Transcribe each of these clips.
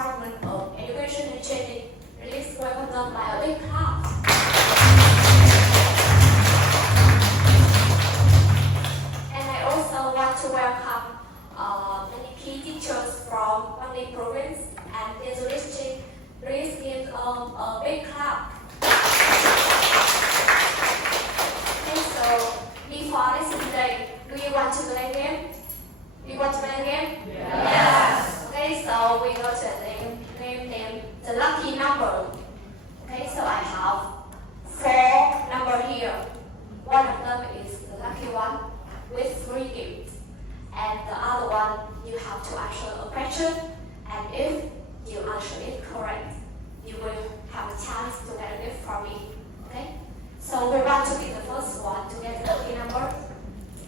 Department of Education and Training. Please welcome them by a big clap. And I also want to welcome many key teachers from Bắc Ninh province and Tiên district. Please give a big clap. Okay, so before lesson today, do you want to play a game? Do you want to play a game? Yes. Okay, so we go to the name the lucky number. Okay, so I have 4 numbers here. One of them is the lucky one with 3 gifts, and the other one you have to answer a question, and if you answer it correct, you will have a chance to get a gift from me. Okay? So we want to be the first one to get the lucky number.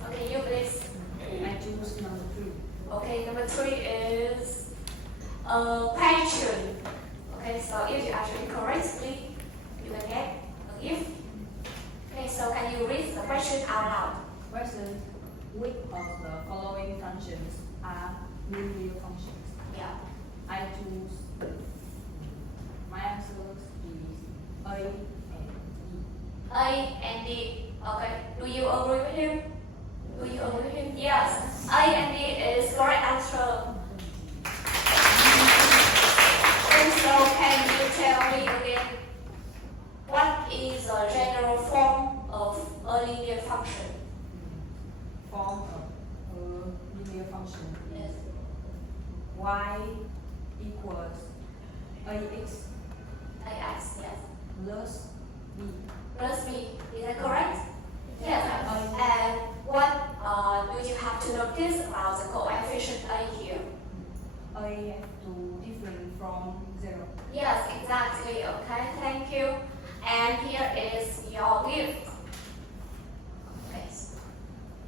Okay, you please. I choose number 3. Okay, number 3 is a question. Okay, so if you answer it correctly, you will get a gift. Okay, so can you read the question out loud? Question: which of the following functions are linear functions? Yeah. I choose. My answer is A and E. A and D. Okay. Do you agree with him? Do you agree with him? Yes. A and D is correct answer. And so can you tell me again what is the general form of a linear function? Form of a linear function Yes. is y equals ax Ax, yes. plus b. Plus B. Is that correct? Yes. Yes. And what do you have to notice about the coefficient A here? A have to different from 0. Yes, exactly. Okay, thank you. And here is your gift. Okay,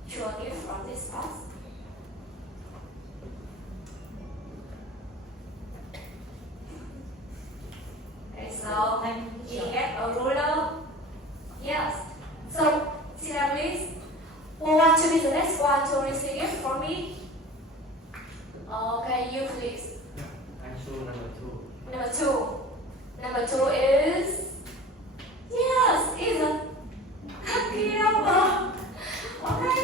sure gift from this box. Okay, so you get a ruler. Yes. So, Sina, please. Who want to be the next one to receive gift from me? Okay, you please. I choose number 2. Number 2. Number 2 is yes, is a lucky number. Okay.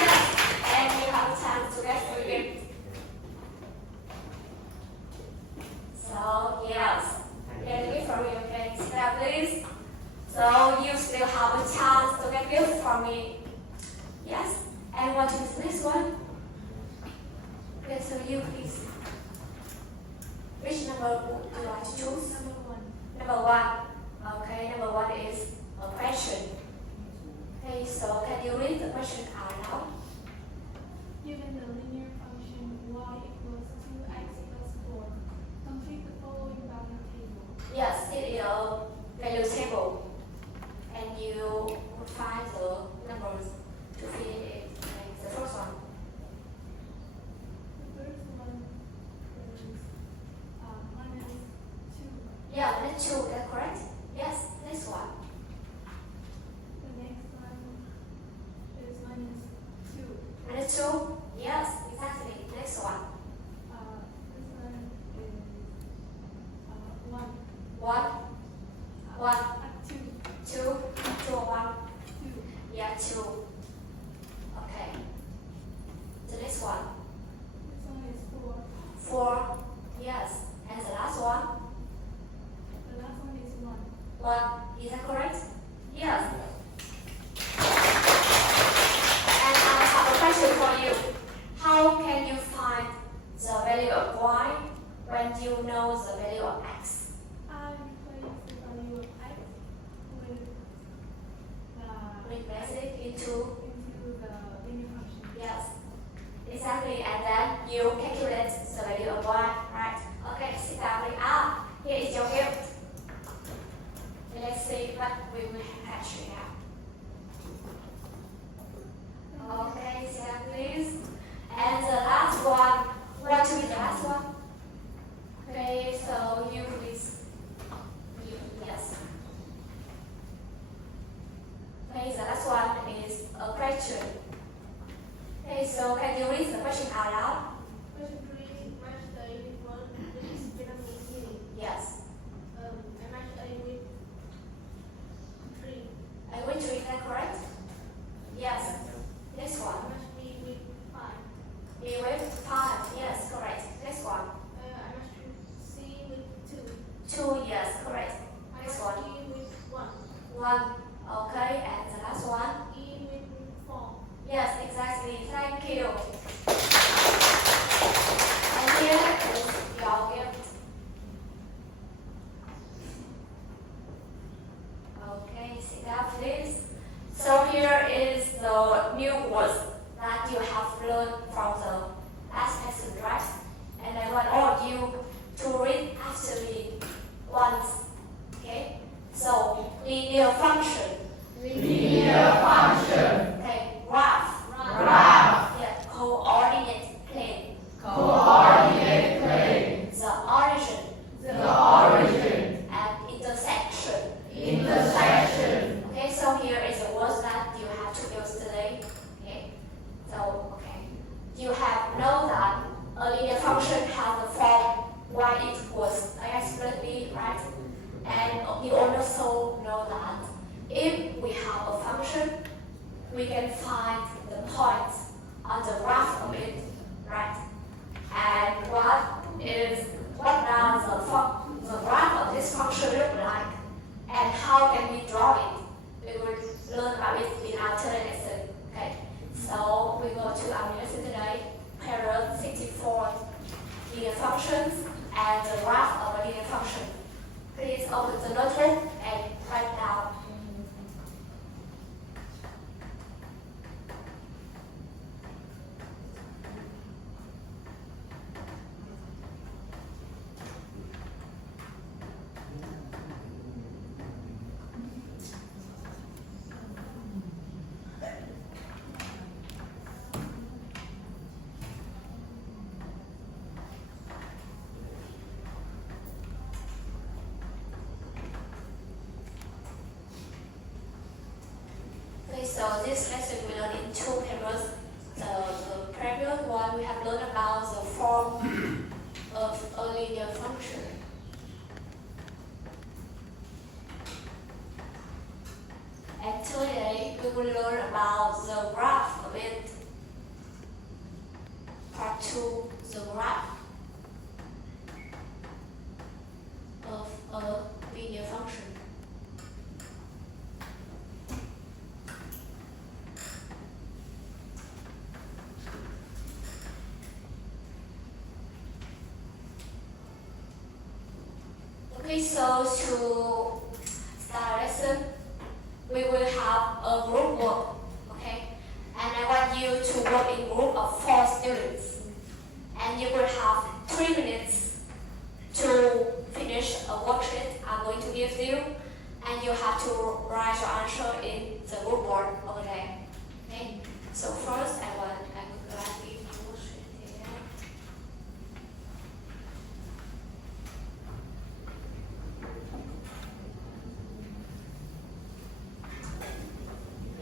Yes, and you have a chance to get your gift. So yes, get a gift from you. Okay, sit down, please. So you still have a chance to get gift from me. Yes, and what is this one? Okay, so you please. Which number would you like to choose? Number 1. Number 1. Okay, number 1 is a question. Okay, so can you read the question out loud? Given the linear function y equals 2x plus 4, complete the following value table. Yes, it is a value table. And you would find the numbers to fit it. Okay, the first one. The first one is minus 2. Yeah, that's 2, that's correct? Yes, next one. The next one is minus 2. Minus 2? Yes, exactly. Next one. This one is 1. 1. 1. 2. 2. 2 or 1? 2. Yeah, 2. Okay. The next one. This one is 4. 4. Yes. And the last one? The last one is 1. 1. Is that correct? Yes. And I have a question for you. How can you find the value of y when you know the value of x? I replace the value of x with Replace it into into the linear function. yes. Exactly. And then you calculate the value of y, right? Okay, sit down. Here is your gift. Let's see what we will actually have. Okay, sit down, please. And the last one. Want to be the last one? Okay, so you please. function has the form y equals x plus b, right? And you also know that if we have a function, we can find the points on the graph of it, right? And what does the graph of this function look like? And how can we draw it? We will learn about it in our third lesson, okay? So we go to our lesson today, period 64, linear functions and the graph of a linear function. Please open the notebook and write down. So this lesson we learn in two periods. The previous one we have learned about the form of a linear function. And today we will learn about the graph of it. Part 2, the graph of a linear function. Okay, so to start a lesson, we will have a group work, okay? And I want you to work in group of 4 students. And you will have 3 minutes to finish a worksheet I'm going to give you. And you have to write your answer in the group board over there, okay? So first, I would like to give you a worksheet here.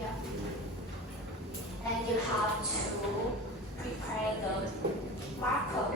Yeah. And you have to prepare the marker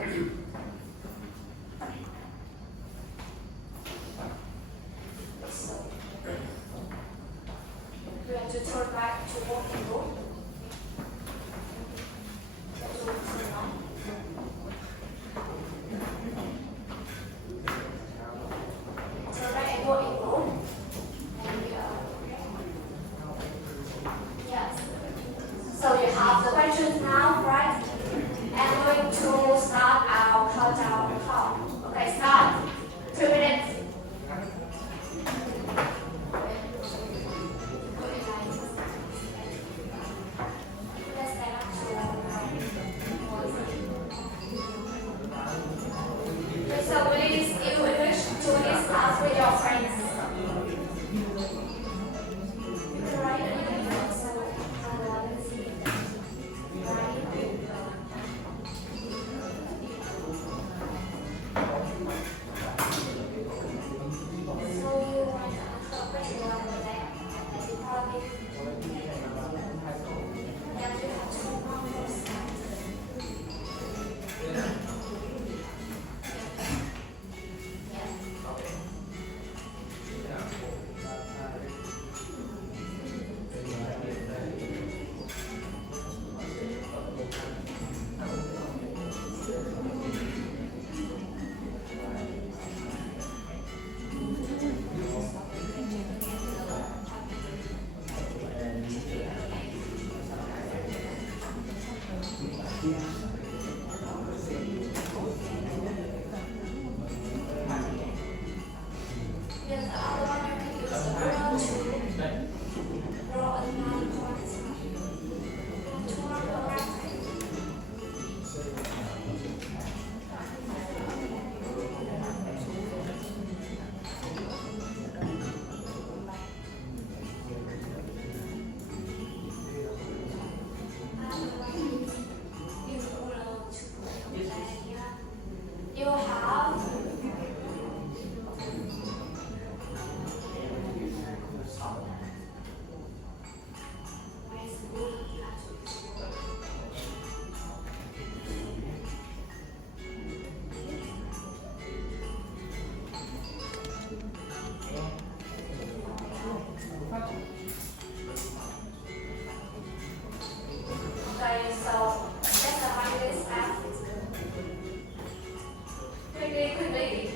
Really quickly.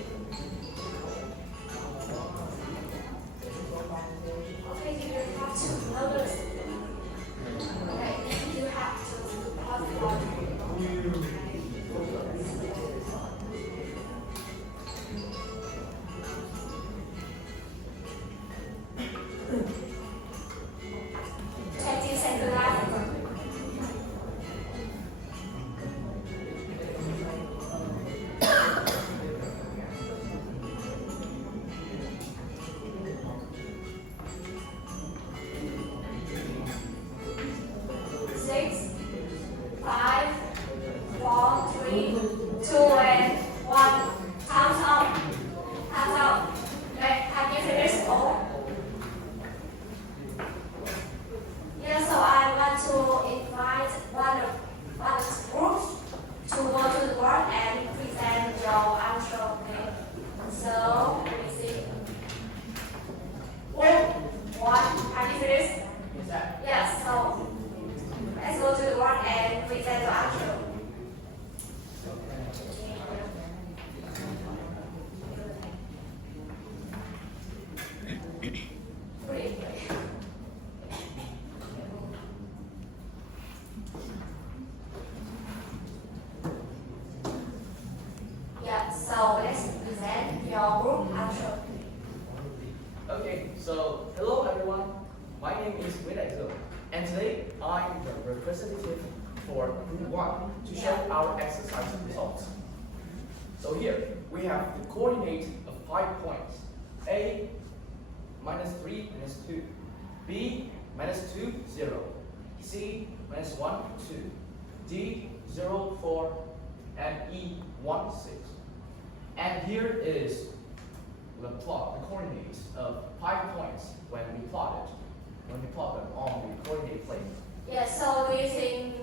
Okay, you don't have to notice. Okay, you have to pause the volume. So let's present your group answer. Okay, so hello everyone. My name is Nguyễn Thị Nam, and today I'm the representative for Group 1 to show our exercise results. So here we have the coordinate of 5 points: A -3 -2, B -2 0, C -1 2, D 0 4, and E 1 6. And here is the plot, the coordinates of 5 points when we plot them on the coordinate plane. Yeah, so do you think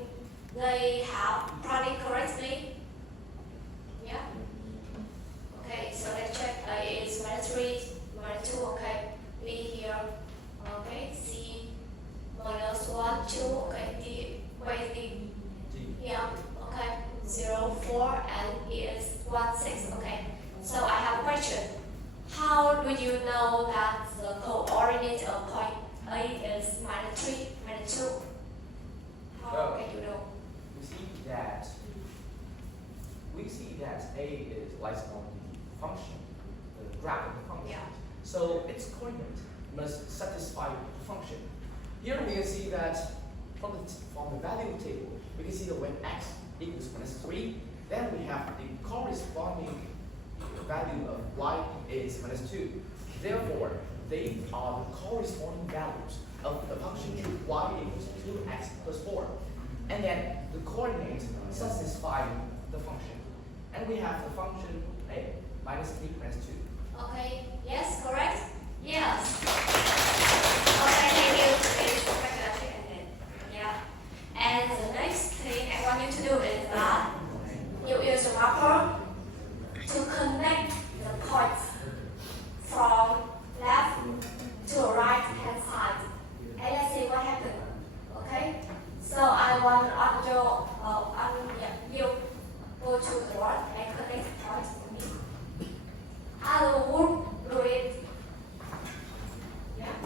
they have plotted correctly? Yeah? Okay, so let's check. A is -3, -2, okay. B here, okay. C -1, 2, okay. D, where is D? D. Yeah, okay. 0 4, and E is 1 6, okay. So I have a question. How do you know that the coordinate of point A is -3, -2? How can you know? We see that A is lies on the function, the graph of the function. Yeah. So its coordinate must satisfy the function. Here we can see that from the value table, we can see that when x equals -3, then we have the corresponding value of y is -2. Therefore, they are the corresponding values of the function y equals 2x plus 4. And then the coordinates satisfy the function. And we have the function a -3 -2. Okay, yes, correct? Yes. Okay, thank you. Please correct that and then, yeah. And the next thing I want you to do is that you use a marker to connect the points from left to right hand side. And let's see what happens. Okay? So I want you go to the board and connect the points with me. I will do it. Yeah.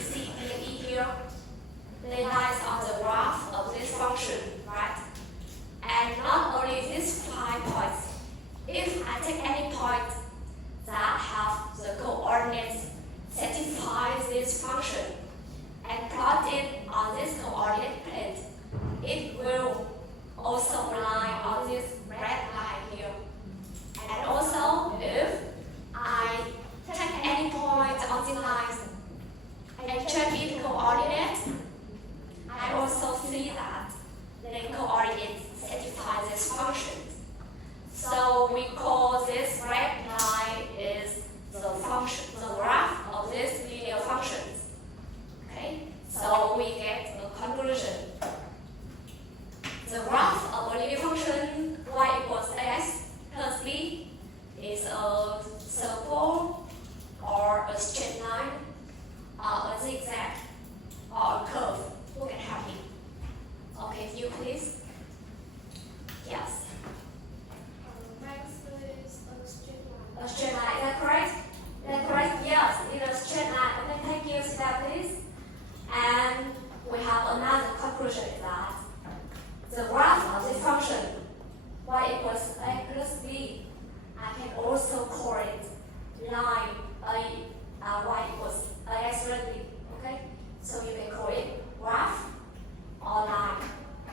C, D, and E here, they lie on the graph of this function, right? And not only these 5 points, if I take any point that have the coordinates satisfy this function and plot it on this coordinate plane, it will also lie on this red line here. And also, if I take any point on the lines and change its coordinates, I also see that the coordinates satisfy this function. So we call this red line is the function, the graph of this linear functions. Okay, so we get a conclusion. The graph of a linear function y equals ax plus b is a circle or a straight line or a zigzag or a curve. Who can help me? Okay, you please. Yes. Max is a straight line. A straight line, is that correct? Is that correct? Yes, in a straight line. Okay, thank you, Sita, please. And we have another conclusion that the graph of this function y equals a plus b, I can also call it line y equals ax plus b. Okay, so you can call it graph or line.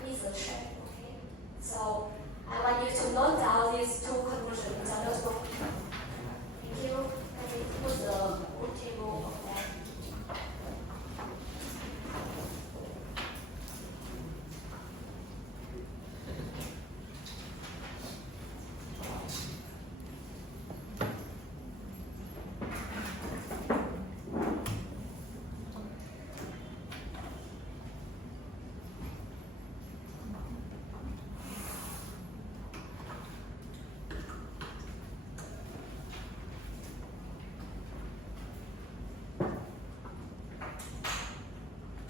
It's a shape. Okay, so I want you to note down these 2 conclusions on those books. Thank you. Let me put the wood table of that.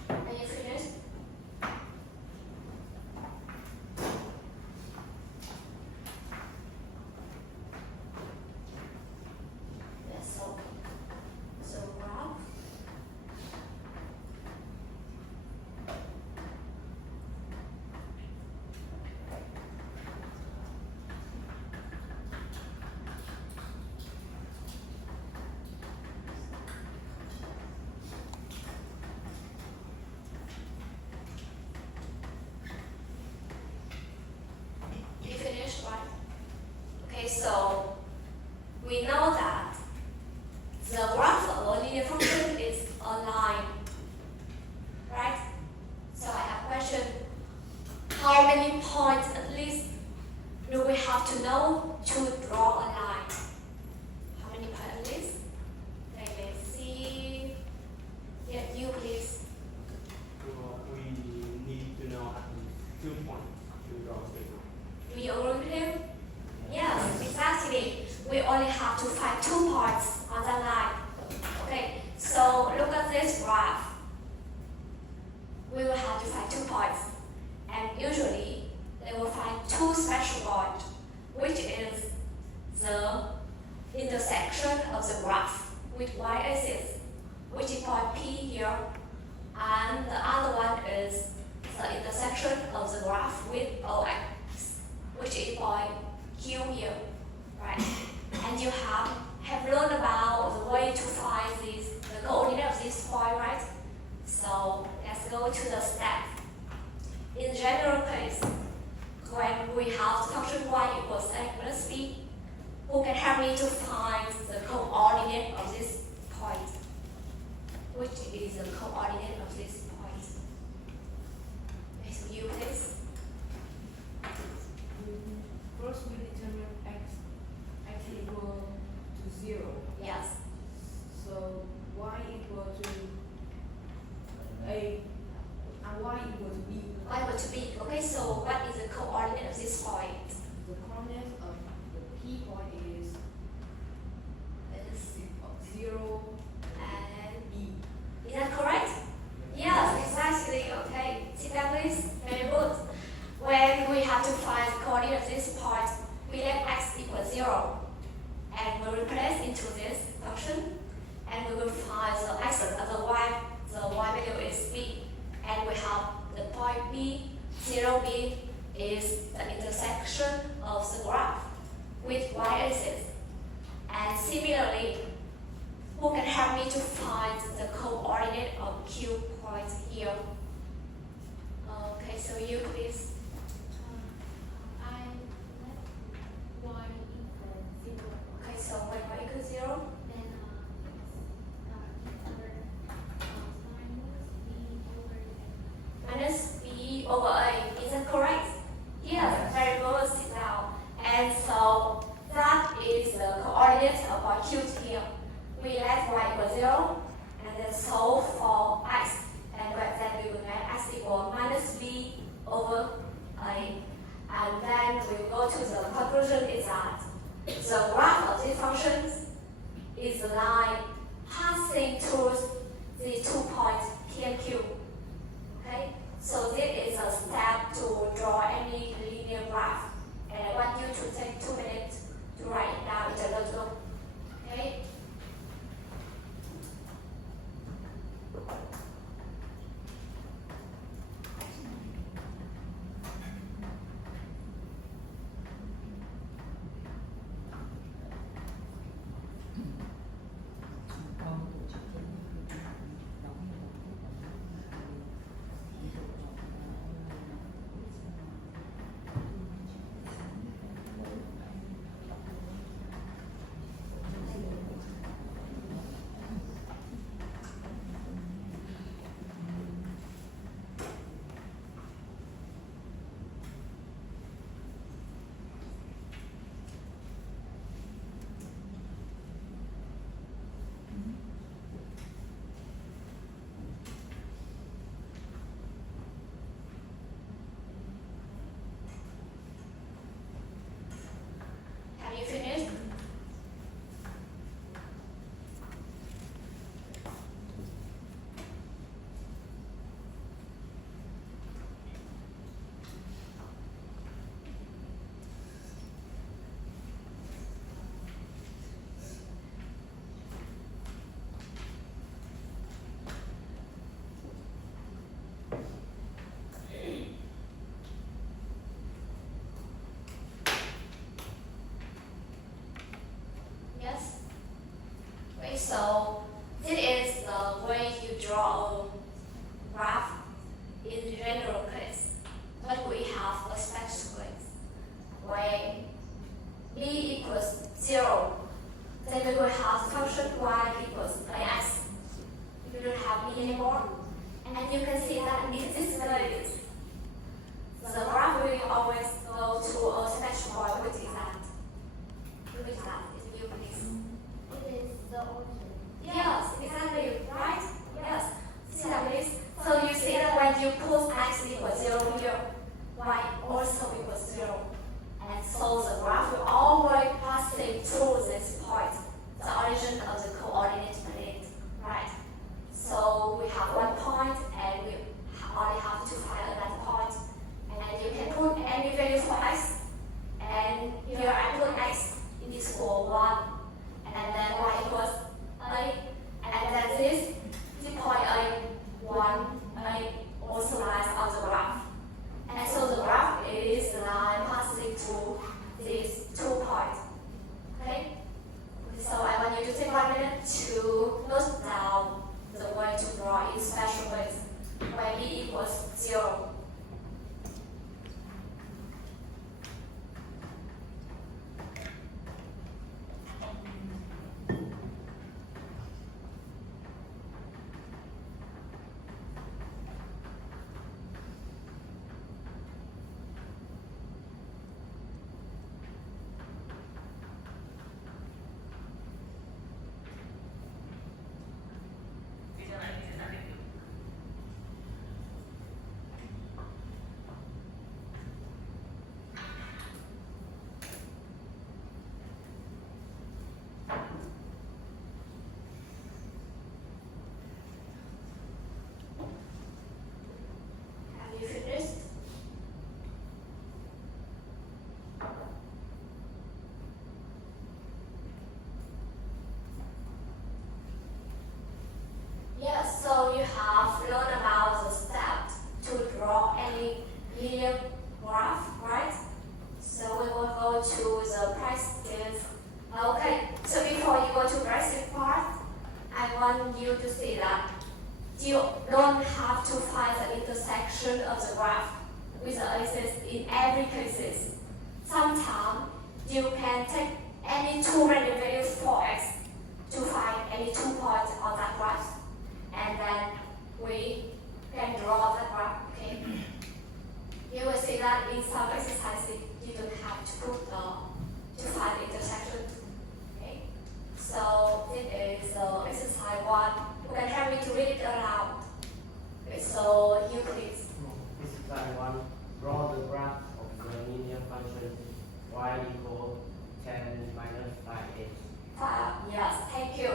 Are you finished? Yes, so graph. You finished, right? Okay, so we know that the graph of a linear function is a line, right? So I have a question. How many points at least do we have to know to draw a line? How many points at least? Let me see. Yeah, you please. We need to know at least 2 points to draw a straight line. Do you agree with him? Yes, exactly. We only have to find 2 points on that line. Okay, so look at this graph. We will have to find 2 points. And usually, they will find 2 special points, which is the intersection of the graph with y-axis, which is point P here. And the other one is the intersection of the graph with OX, which is point Q here, right? And you have learned about the way to find the coordinate of this point, right? So let's go to the step. In general case, when we have the function y equals a plus b, who can help me to find the coordinate of this point? Which is the coordinate of this point? Yes, you please. First, we determine x equal to 0. Yes. So y equal to a and y equal to b. Y equal to b. Okay, so what is the coordinate of this point? The coordinate of the p point is Is 0 and b. is that correct? Yes, exactly. Okay. Sit down, please. Very good. When we have to find the coordinate of this point, we let x equal 0, and we replace into this function, and we will find the x, the y, the Q point here. Okay, so you please. I let y equal 0. Okay, so when y equals 0, Then minus b over a. minus b over a. Is that correct? Yes, very good. Sit down. And so that is the coordinate of our Q here. We let y equal 0 and then solve for x. And then we will get x equal minus b over a. And then we will go to the conclusion is that the graph of these functions is the line passing through the 2 points P and Q. Okay? So this is a step to draw any linear graph. And I want you to take 2 minutes to write it down in the notebook. Okay? Have you finished? Yes? Okay, so this is the way you draw a graph in general case. But we have a special case where b equals 0. Then we will have function y equals ax. We don't have b anymore. And you can see that in this values, the graph will always go to a special point, which is that. Which is that? Is you please. It is the origin. Yes, exactly, right? Yes. See that please? So you see that when you put x equals 0 here, y also equals 0. And so the graph will always passing through this point, the origin of the coordinate plane, right? So we have one point and we only have to find another point. And you can put any value for x. And here I put x in this for 1. And then y equals a. And then this point a, 1, a also lies on the graph. And so the graph is the line passing through these 2 points. Okay? So I want you to take 1 minute to note down the way to draw in special ways where b equals 0. don't have to find the intersection of the graph with the axis in every cases. Sometimes you can take any two random values for x to find any 2 points on that graph, and then we can draw that graph. Okay. You will see that in some exercises you don't have to put to find the intersection. Okay. So this is exercise 1. You can help me to read it aloud. Okay, so you please. Exercise 1. Draw the graph of the linear function y equal 10 minus 5x. Yes, thank you.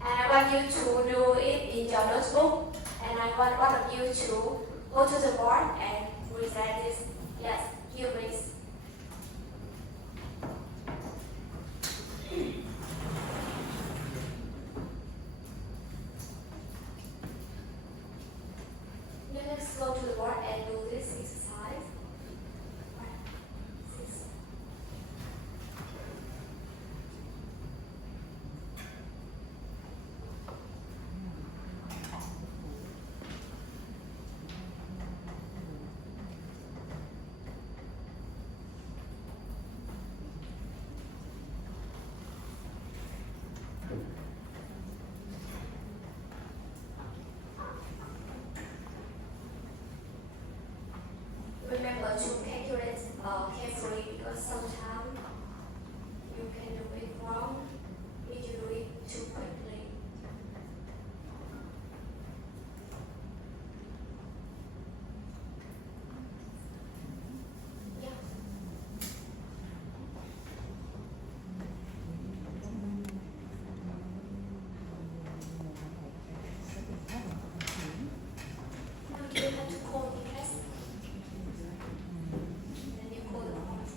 And I want you to do it in your notebook. And I want one of you to go to the board and present this. Yes, you please. Let's go to the board and do this exercise. 6. Remember to calculate carefully, because sometimes you can do it wrong if you do it too quickly. Yeah. Now you have to call the test. Then you call the points.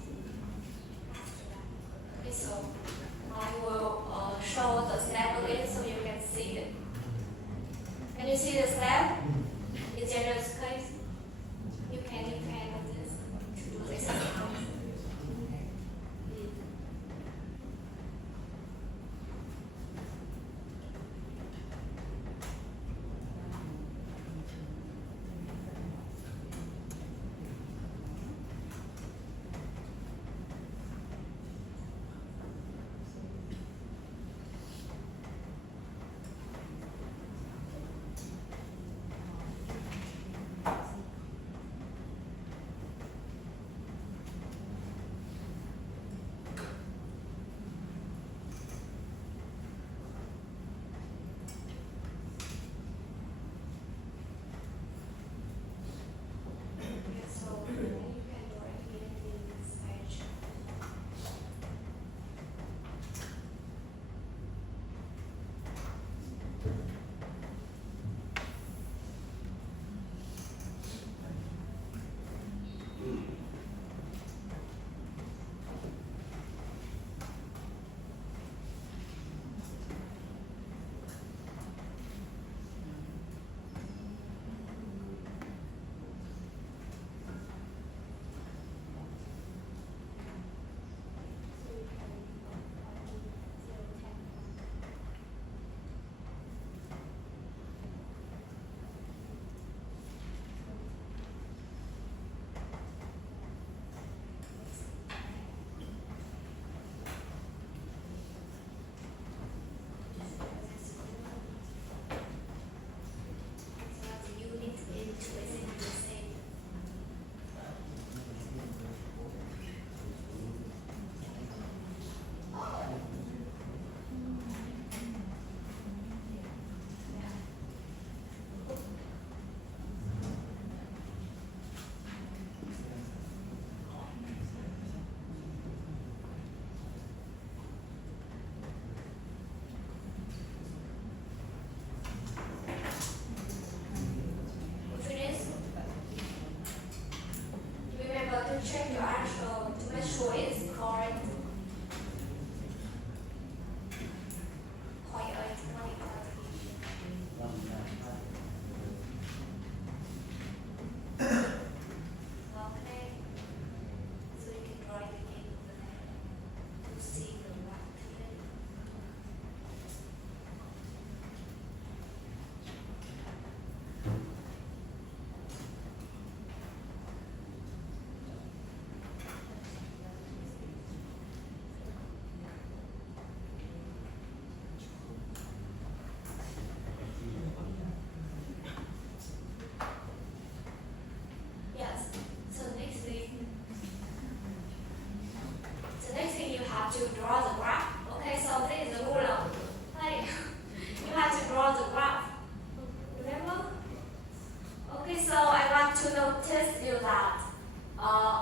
to notice you that,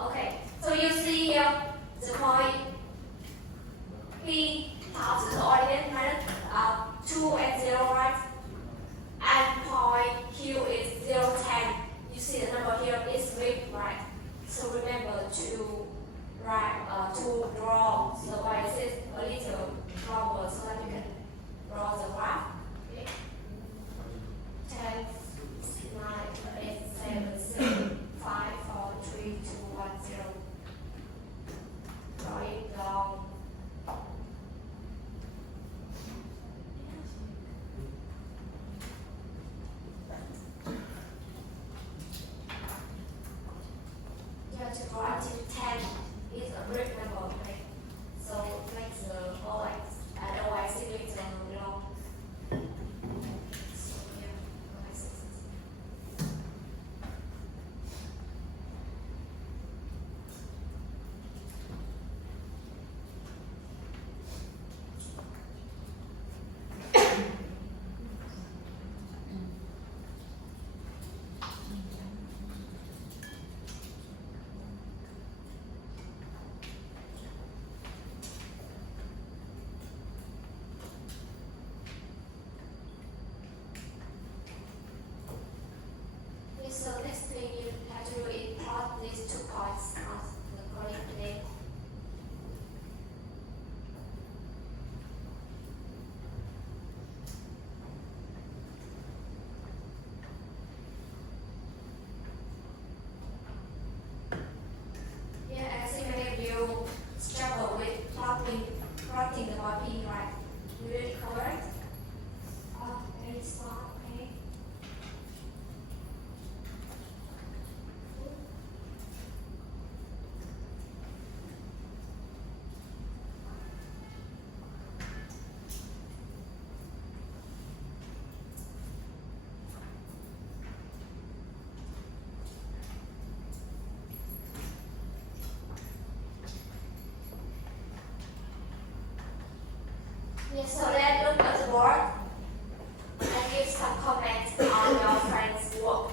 okay, so you see here the point P has the coordinate minus 2 and 0, right? And point Q is 0, 10. You see the number here is big, right? So remember to write, to draw the y-axis a little longer so that you can draw the graph. Okay? 10, 9, 8, 7, 6, 5, 4, 3, 2, 1, 0. Draw it down. You have to draw until 10 is a great number, right? So make the whole y-axis long. So yeah, y-axis. Okay, so next thing you have to do is plot these 2 points as the coordinate. Yeah, I see many of you struggle with plotting the point P, right? You did it correct? Oh, very smart, okay. Yes, so let's look at the board and give some comments on your friend's work.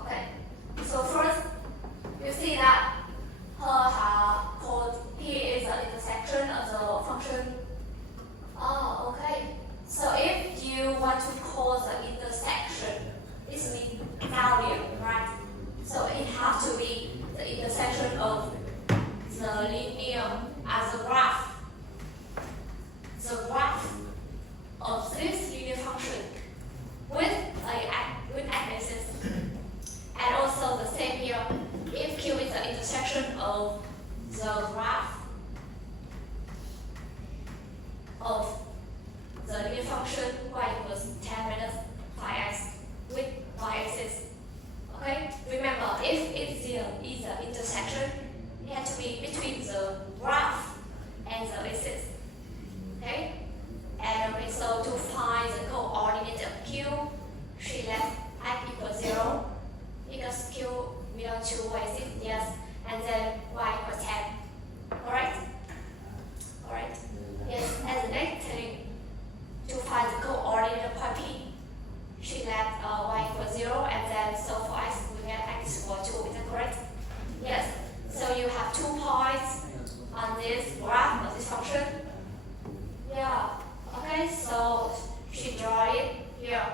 Okay, so first, you see that her code P is the intersection of the function. Oh, okay. So if you want to call the intersection, this means value, right? So it has to be the intersection of the linear as a graph. The graph of this linear function with axis, and also the same here. If Q is the intersection of the graph of the linear function y equals 10 minus 5x with y-axis. Okay, remember if it's is the intersection, it has to be between the graph and the axis. Okay, and okay, so to find the coordinate of Q, she left x equals 0 because Q belongs to y-axis, yes, and then y equals 10. Alright? Alright? Yes, and the next thing, to find the coordinate of point P, she left y equals 0, and then so for x we get x equals 2. Is that correct? Yes. So you have 2 points on this graph of this function. Yeah. Okay, so she draw it here.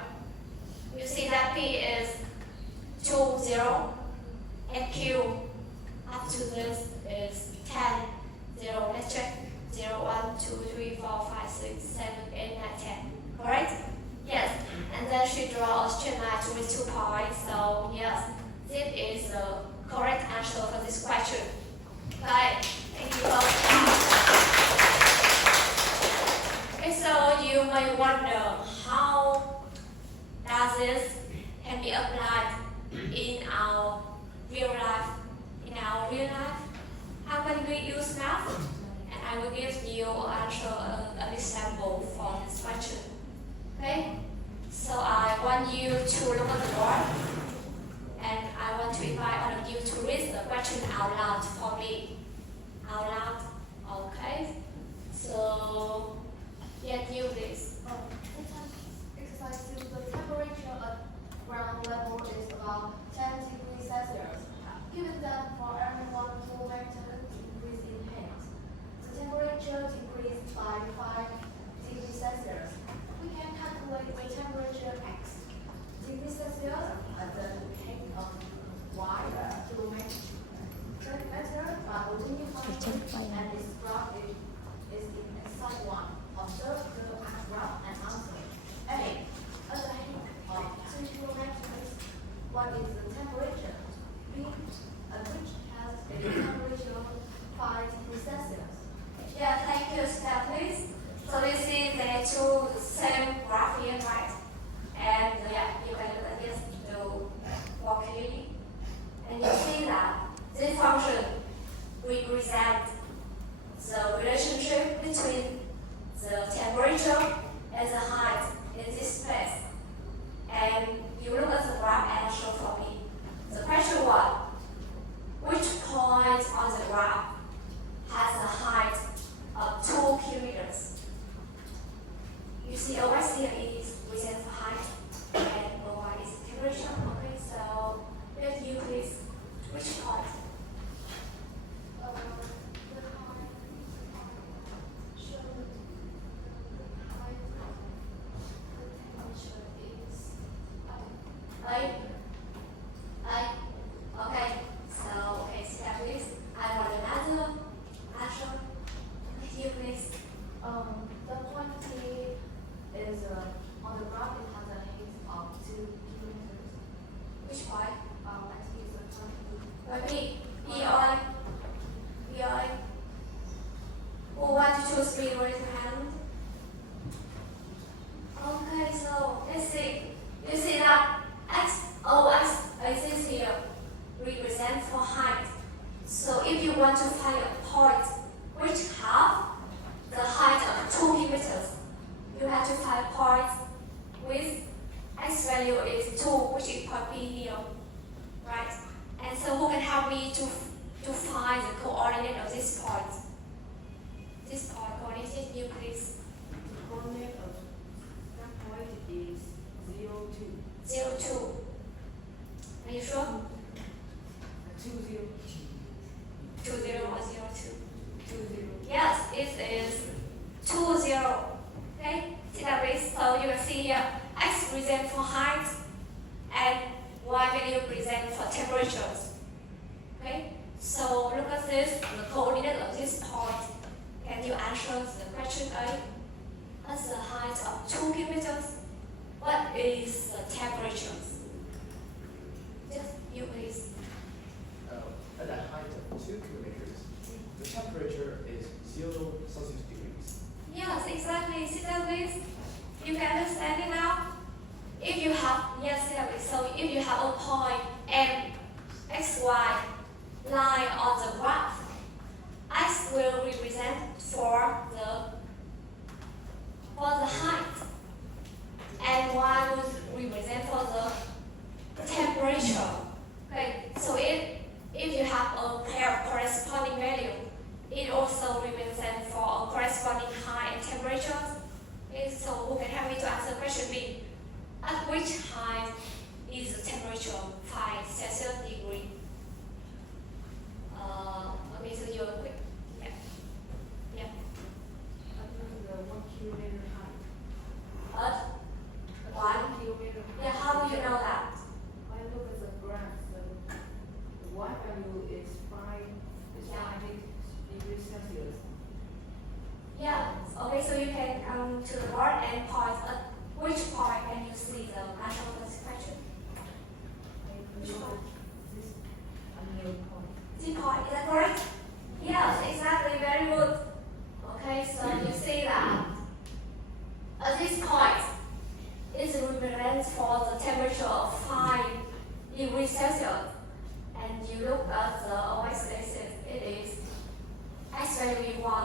You see that P is 2, 0, and Q up to this is 10, 0. Let's check. 0, 1, 2, 3, 4, 5, 6, 7, 8, 9, 10. Correct? Yes. And then she draws a straight line with 2 points. So yes, this is the correct answer for this question. Okay. Thank you both. Okay, so you may wonder how does this can be applied in our real life. In our real life, how can we use math? And I will give you an example for this question. Okay, so I want you to look at the board, and I want to invite all of you to read the question out loud for me. Out loud, okay? So, yeah, you please. Exercise 2, the temperature at ground level is about 10 degrees Celsius what is the temperature? Which has the temperature 5 degrees Celsius. Yeah, thank you, Steph, please. So you see they two same graph here, right? And yeah, you can look at this to more clearly. And you see that this function represents the relationship between the temperature and the height in this space. And you look at the graph and show for me. The question was, which point on the graph has a height of 2 kilometers? You see, OS here is represent for height, and OY is temperature. Okay, so let you please, which point? The height shows the height the temperature is Right? Right? Okay, so, okay, step please. I want another answer. Let you please. The quantity is on the graph. It has a height of 2 kilometers. Which point? I think it's a quantity. Repeat. EI. EI. Who want to choose B, raise your hand. Okay, so let's see. You see that OX axis here represents for height. So if you want to find a point which have the height of 2 kilometers, you have to find points with x value is 2, which is point B here, right? And so who can help me to find the coordinate of this point? This point coordinate, you please. The coordinate of that point is 0, 2. 0, 2. Are you sure? 2, 0. 2, 0 or 0, 2? 2, 0. Yes, it is 2, 0. Okay, see that please? So you can see here, x represents for height and y value represents for temperatures. Okay, so look at this, the coordinate of this point. Can you answer the question A? What's the height of 2 kilometers? What is the temperature? Just you please. At a height of 2 kilometers, the temperature is 0 Celsius degrees. Yes, exactly. See that please? You can understand it now? If you have, yes, exactly. So if you have a point M, X, Y line on the graph, X will represent for the height, and Y will represent for the temperature. Okay, so if you have a pair of corresponding value, it also represents for a corresponding height and temperature. Okay, so who can help me to answer question B? At which height is the temperature 5 Celsius degree? Okay, so you're quick. Yeah. Yeah. I think the 1 kilometer height. At 1 kilometer. Yeah, how do you know that? I look at the graph. The y value is 5 degrees Celsius. Yeah. Okay, so you can come to the board and point at which point can you see the answer of this question? This unknown point. This point, is that correct? Yes, exactly, very good. Okay, so you see that at this point, it represents for the temperature of 5 degrees Celsius. And you look at the OX axis, it is x value 1.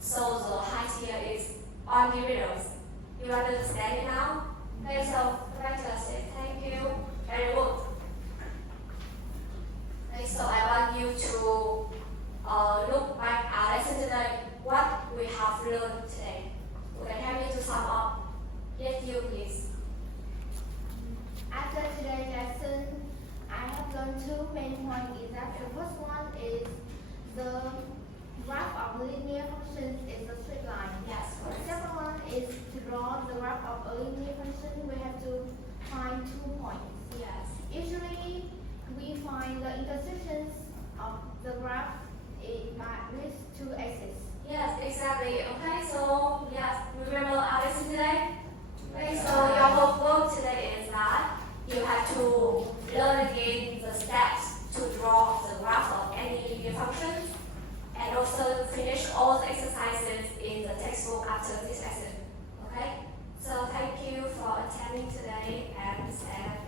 So the height here is 1 kilometers. You understand it now? Okay, so congratulations. Thank you. Very good. Okay, so I want you to look back our lesson today. What we have learned today. You can help me to sum up. Yes, you please. After today's lesson, I have learned 2 main points. Is that the first one is the graph of linear functions is a straight line. Yes, The correct. second one is to draw the graph of a linear function. We have to find 2 points. Yes. Usually, we find the intersections of the graph with 2 axes. Yes, exactly. Okay, so yes, remember our lesson today? Okay, so your homework today is that you have to say and said